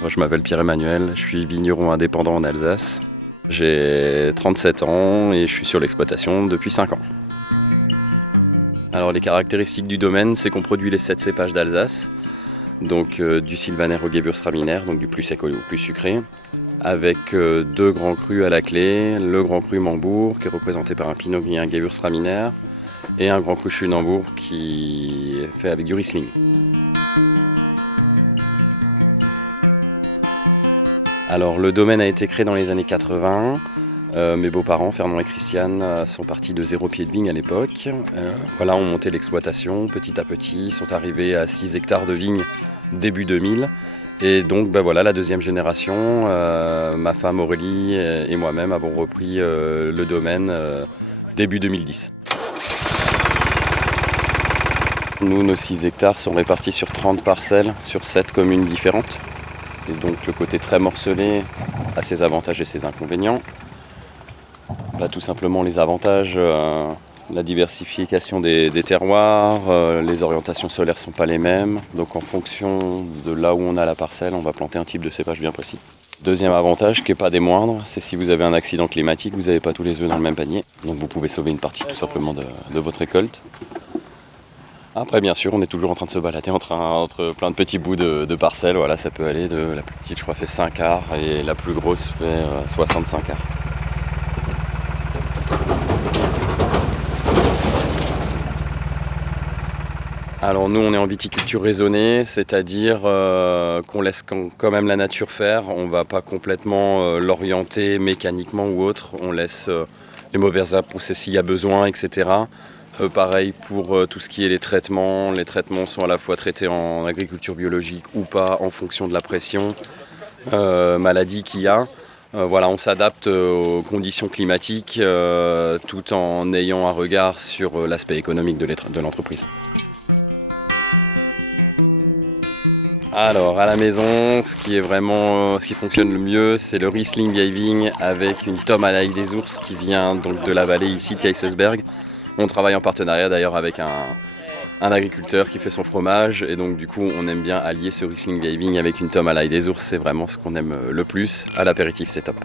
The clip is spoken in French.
Moi, je m'appelle Pierre-Emmanuel, je suis vigneron indépendant en Alsace. J'ai 37 ans et je suis sur l'exploitation depuis 5 ans. Alors les caractéristiques du domaine, c'est qu'on produit les 7 cépages d'Alsace, donc du Sylvaner au Gewürztraminer, donc du plus sec au plus sucré, avec 2 grands crus à la clé, le grand cru Mambourg qui est représenté par un Pinot Gris et un Gewürztraminer, et un grand cru Schönenbourg qui est fait avec du Riesling. Alors le domaine a été créé dans les années 80. Mes beaux-parents, Fernand et Christiane, sont partis de 0 pied de vigne à l'époque. Voilà, ont monté l'exploitation petit à petit, sont arrivés à 6 hectares de vignes début 2000. Et donc voilà, la deuxième génération, ma femme Aurélie et moi-même avons repris le domaine début 2010. Nous, nos 6 hectares sont répartis sur 30 parcelles, sur 7 communes différentes. Et donc le côté très morcelé a ses avantages et ses inconvénients. Tout simplement les avantages, la diversification des terroirs, les orientations solaires ne sont pas les mêmes. Donc en fonction de là où on a la parcelle, on va planter un type de cépage bien précis. Deuxième avantage, qui n'est pas des moindres, c'est si vous avez un accident climatique, vous n'avez pas tous les œufs dans le même panier. Donc vous pouvez sauver une partie tout simplement de votre récolte. Après, bien sûr, on est toujours en train de se balader entre plein de petits bouts de parcelles. Voilà, ça peut aller de la plus petite, je crois, fait 5 arts et la plus grosse fait 65 arts. Alors nous, on est en viticulture raisonnée, c'est-à-dire qu'on laisse quand même la nature faire. On ne va pas complètement l'orienter mécaniquement ou autre. On laisse les mauvaises herbes pousser s'il y a besoin, etc. Pareil pour tout ce qui est les traitements. Les traitements sont à la fois traités en agriculture biologique ou pas en fonction de la pression, maladie qu'il y a. Voilà, on s'adapte aux conditions climatiques tout en ayant un regard sur l'aspect économique de l'entreprise. Alors à la maison, ce qui fonctionne le mieux, c'est le Riesling vieille vigne avec une tome à l'ail des ours qui vient donc de la vallée ici de Kaysersberg. On travaille en partenariat d'ailleurs avec un agriculteur qui fait son fromage et donc du coup on aime bien allier ce Riesling vieille vigne avec une tome à l'ail des ours, c'est vraiment ce qu'on aime le plus. À l'apéritif, c'est top.